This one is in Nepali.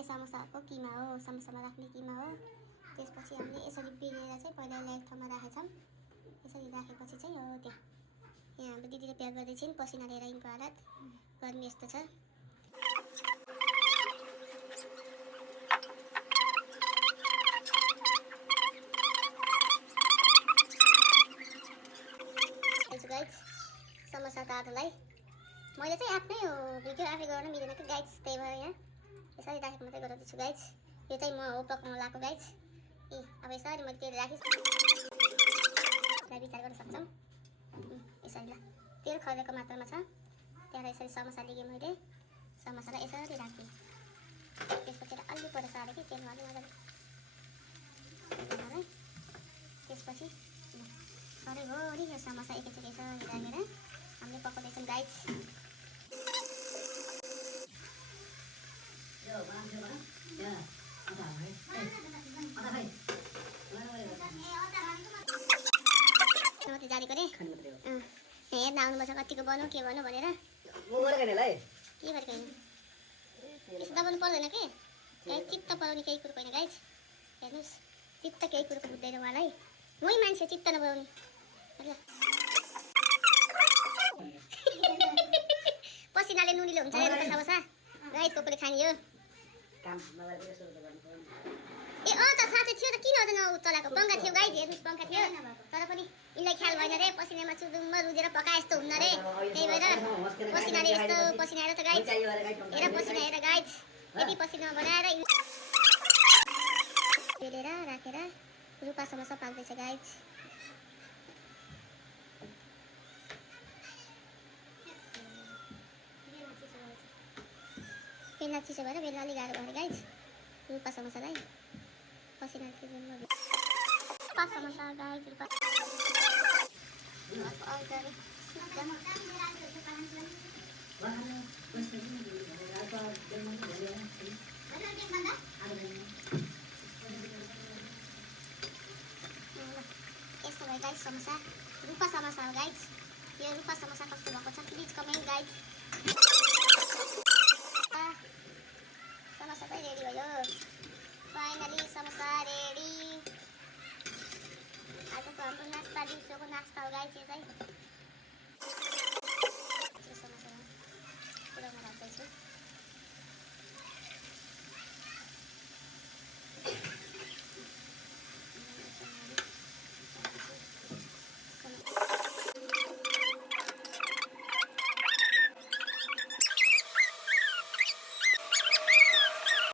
चाहिँ समोसाको किमा हो, समोसामा राख्ने किमा हो। त्यसपछि हामीले यसरी बेलेर चाहिँ पहिला एक ठाउँमा राखेछौँ। यसरी राखेपछि चाहिँ हो त्यो यहाँ हाम्रो दिदीले प्याक गर्दै छिन्। पसिना लिएर यिनको हालत गर्मी यस्तो छ। गाइज समोसाको आधालाई मैले चाहिँ आफ्नै हो भिडियो आफै गर्न मिलेन कि गाइज, त्यही भएर यहाँ यसरी राखेको मात्रै गराउँदैछु गाइज। यो चाहिँ म हो पकाउन लगाएको गाइज। अब यसरी मैले तेल राखेँ विचार गर्न सक्छौँ। यसरी ल तेल खरेको मात्रामा छ, त्यहाँबाट यसरी समोसा लिएँ मैले। समोसालाई यसरी राखेँ, त्यसपछि अलि पर सारेँ कि तेलमा अलि मजाले। त्यसपछि सधैँभरि यो समोसा एकैचोटि यसरी राखेर हामीले पकाउँदैछौँ गाइज। मात्रै जानेको रे हेर्न आउनुपर्छ कतिको बनाऊ के गर्नु भनेर। के गरेको यसो दबाउनु पर्दैन के गाइज, चित्त पराउने केही कुरो होइन गाइज। हेर्नुहोस् चित्त केही कुरो बुझ्दैन उहाँलाई, मै मान्छे चित्त नपराउने। पसिनाले नुनिलो हुन्छ अरे समोसा गाइज, कोले खाने हो। ए त साथै थियो त, किन अझ चलाएको? पङ्खा थियो गाइज, हेर्नुहोस् पङ्खा थियो, तर पनि यिनलाई ख्याल भएन रे। पसिनामा चुदुम्म रुजेर पकाए यस्तो हुन्न रे, त्यही भएर पसिनाले यस्तो पसिना हेर त गाइज। हेर पसिना हेर गाइज, यति पसिना बनाएर बेलेर राखेर रुपा समोसा पाक्दैछ गाइज। बेल्ला चिसो भएर बेल्ला अलिक गाह्रो भयो गाइज रुपा समोसालाई। पसिना रुपा समोसा गाइज, रुपा यस्तो भयो गाइज समोसा, रुपा समोसा हो गाइज। यो रुपा समोसा कस्तो भएको छ प्लिज कमेन्ट गाइज।